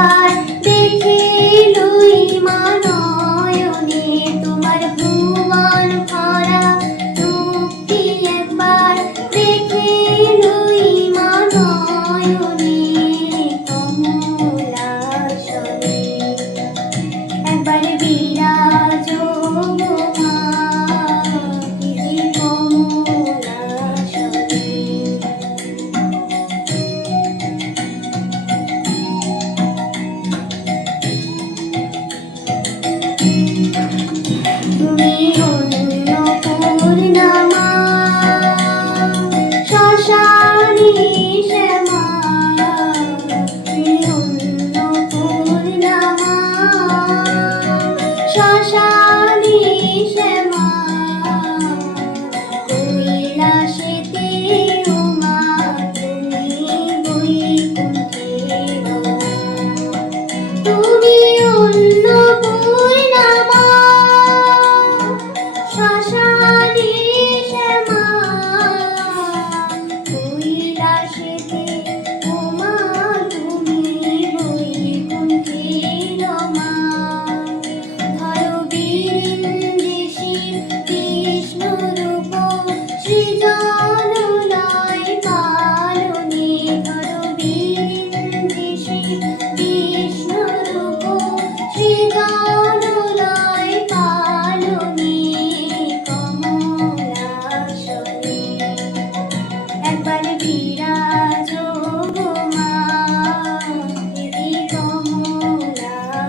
একবার দেখে লই মানয়নে তোমার ভুবন ভরা রূপটি একবার দেখে লই মানয়নে কমলাসনে একবার বিরাজ গো মা কমলাসনে তুমি অন্নপূর্ণা মা শ্মশানী শ্যামা তুমি অন্নপূর্ণা মা শ্মশানী শ্যামা কৈলাসেতে ও মা তুমি বৈকুণ্ঠের মা তুমি অন্নপূর্ণা মা শ্মশানী শ্যামা কৈলাসেতে ও মা তুমি বৈকুণ্ঠের মা ধরো বীরিন্দ্রেশী বিষ্ণুরূপ সৃজন লয় পালনে ধরো বীরিন্দ্রেশী বিষ্ণুরূপ সৃজন লয় পালনে কমলাসনে একবার বিরাজ গো মা দেবী কমলাসনে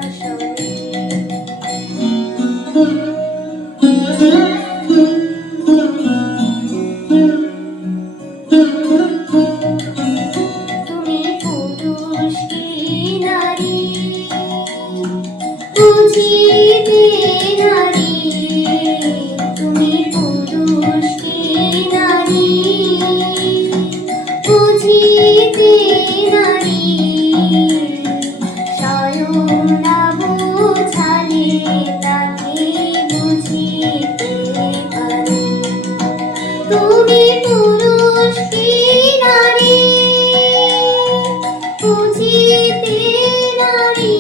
তুমি পুরুষ কি নারী বুঝিতে নারী তুমি পুরুষ কি নারী বুঝিতে নারী স্বয়ং না বোঝালে তাকে বুঝিতে পারি তুমি পুরুষ কি নারী বুঝিতে নারী